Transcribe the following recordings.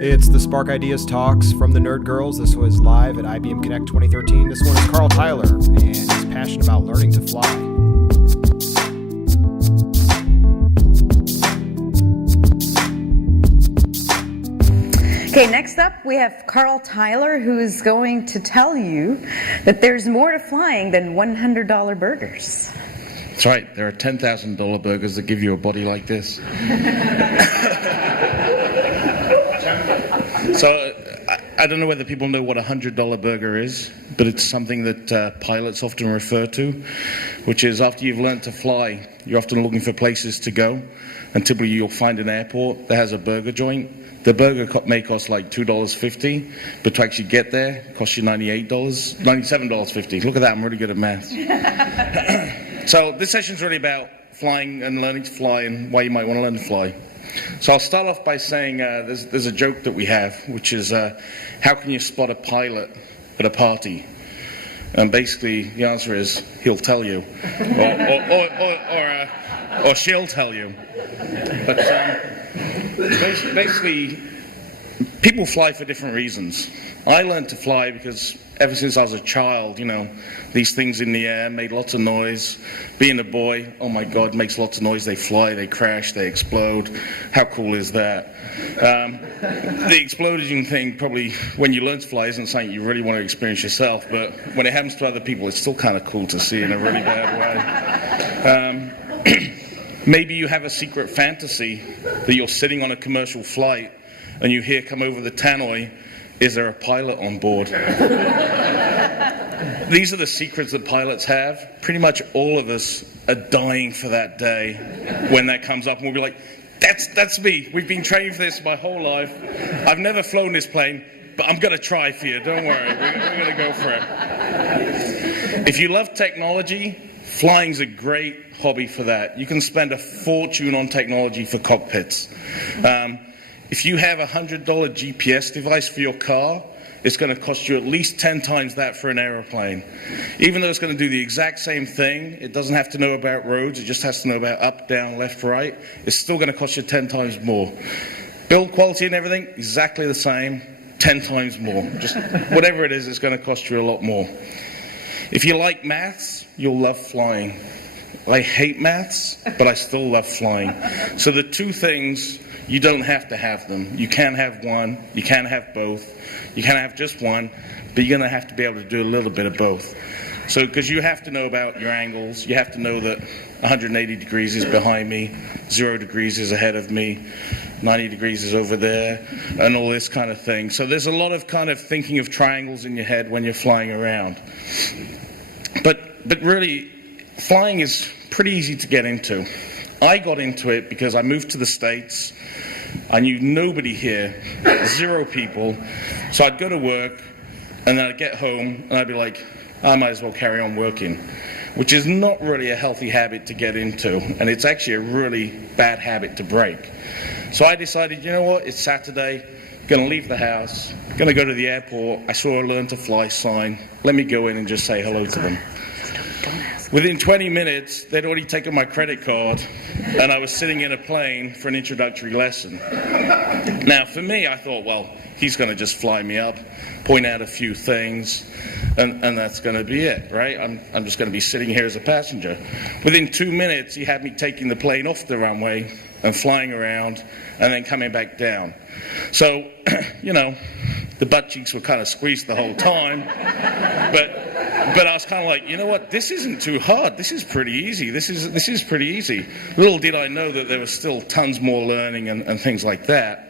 It's the Spark Ideas Talks from the Nerd Girls. This was live at IBM Connect 2013. This one is Carl Tyler, and he's passionate about learning to fly. Okay, next up we have Carl Tyler, who's going to tell you that there's more to flying than $100 burgers. That's right. There are $10,000 burgers that give you a body like this. So I don't know whether people know what a $100 burger is, but it's something that pilots often refer to, which is after you've learned to fly, you're often looking for places to go, and typically you'll find an airport that has a burger joint. The burger may cost like $2.50, but to actually get there, it costs you $97.50. Look at that, I'm really good at math. So this session is really about flying and learning to fly and why you might want to learn to fly. So I'll start off by saying there's a joke that we have, which is how can you spot a pilot at a party? And basically the answer is he'll tell you, or she'll tell you. But basically, people fly for different reasons. I learned to fly because ever since I was a child, these things in the air made lots of noise. Being a boy, oh my God, makes lots of noise. They fly, they crash, they explode. How cool is that? The exploding thing, probably when you learn to fly, isn't something you really want to experience yourself, but when it happens to other people, it's still kind of cool to see in a really bad way. Maybe you have a secret fantasy that you're sitting on a commercial flight and you hear come over the tannoy, is there a pilot on board? These are the secrets that pilots have. Pretty much all of us are dying for that day when that comes up, and we'll be like, that's me. We've been training for this my whole life. I've never flown this plane, but I'm going to try for you. Don't worry. We're going to go for it. If you love technology, flying's a great hobby for that. You can spend a fortune on technology for cockpits. If you have a $100 GPS device for your car, it's going to cost you at least 10 times that for an aeroplane. Even though it's going to do the exact same thing, it doesn't have to know about roads, it just has to know about up, down, left, right. It's still going to cost you 10 times more. Build quality and everything, exactly the same, 10 times more. Just whatever it is, it's going to cost you a lot more. If you like maths, you'll love flying. I hate maths, but I still love flying. So the two things, you don't have to have them. You can have one, you can have both. You can have just one, but you're going to have to be able to do a little bit of both. So, because you have to know about your angles, you have to know that 180 degrees is behind me, 0 degrees is ahead of me, 90 degrees is over there, and all this kind of thing. So there's a lot of kind of thinking of triangles in your head when you're flying around. But really, flying is pretty easy to get into. I got into it because I moved to the States. I knew nobody here, 0 people. So I'd go to work, and then I'd get home, and I'd be like, I might as well carry on working, which is not really a healthy habit to get into, and it's actually a really bad habit to break. So I decided, you know what, it's Saturday, going to leave the house, going to go to the airport. I saw a Learn to Fly sign. Let me go in and just say hello to them. Within 20 minutes, they'd already taken my credit card, and I was sitting in a plane for an introductory lesson. Now, for me, I thought, well, he's going to just fly me up, point out a few things, and that's going to be it, right? I'm just going to be sitting here as a passenger. Within 2 minutes, he had me taking the plane off the runway and flying around and then coming back down. So, the butt cheeks were kind of squeezed the whole time, but I was kind of like, you know what, this isn't too hard. This is pretty easy. This is pretty easy. Little did I know that there was still tons more learning and things like that.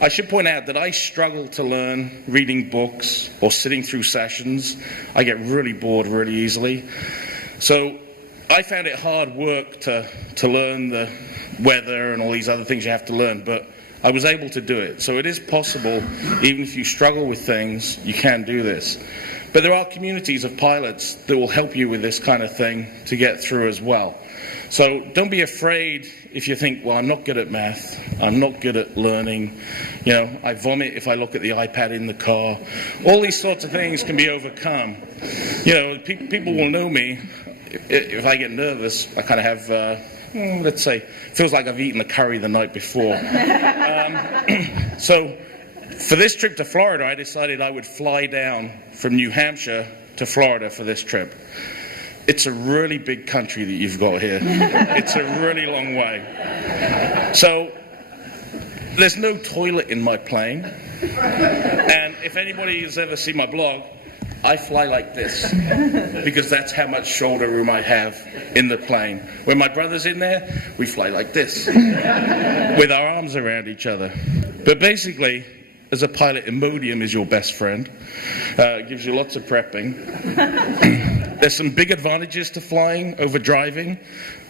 I should point out that I struggle to learn reading books or sitting through sessions. I get really bored really easily. So I found it hard work to learn the weather and all these other things you have to learn, but I was able to do it. So it is possible, even if you struggle with things, you can do this. But there are communities of pilots that will help you with this kind of thing to get through as well. So don't be afraid if you think, well, I'm not good at math, I'm not good at learning, I vomit if I look at the iPad in the car. All these sorts of things can be overcome. People will know me. If I get nervous, I kind of have, let's say, feels like I've eaten the curry the night before. So For this trip to Florida, I decided I would fly down from New Hampshire to Florida for this trip. It's a really big country that you've got here. It's a really long way. So there's no toilet in my plane. And if anybody has ever seen my blog, I fly like this because that's how much shoulder room I have in the plane. When my brother's in there, we fly like this with our arms around each other. But basically, as a pilot, Imodium is your best friend. It gives you lots of prepping. There's some big advantages to flying over driving.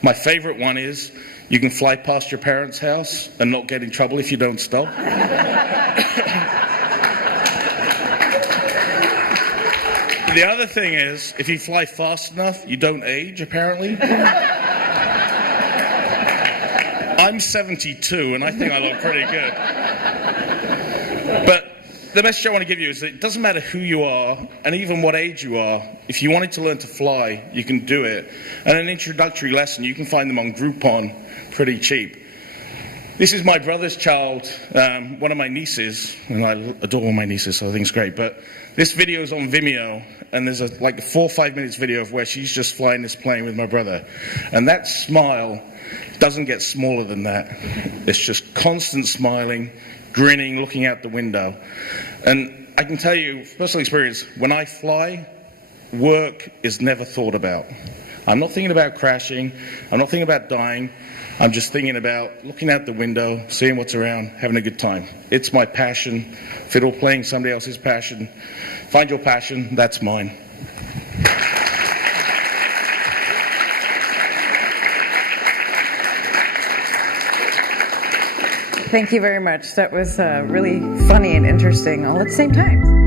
My favorite one is you can fly past your parents' house and not get in trouble if you don't stop. The other thing is, if you fly fast enough, you don't age, apparently. I'm 72, and I think I look pretty good. But the message I want to give you is that it doesn't matter who you are, and even what age you are. If you wanted to learn to fly, you can do it. And an introductory lesson, you can find them on Groupon pretty cheap. This is my brother's child, one of my nieces, and I adore my nieces, so I think it's great. But this video is on Vimeo, and there's like a 4 or 5 minutes video of where she's just flying this plane with my brother. And that smile doesn't get smaller than that. It's just constant smiling, grinning, looking out the window. And I can tell you, personal experience, when I fly, work is never thought about. I'm not thinking about crashing. I'm not thinking about dying. I'm just thinking about looking out the window, seeing what's around, having a good time. It's my passion. Fiddle playing somebody else's passion. Find your passion, that's mine. Thank you very much. That was really funny and interesting all at the same time.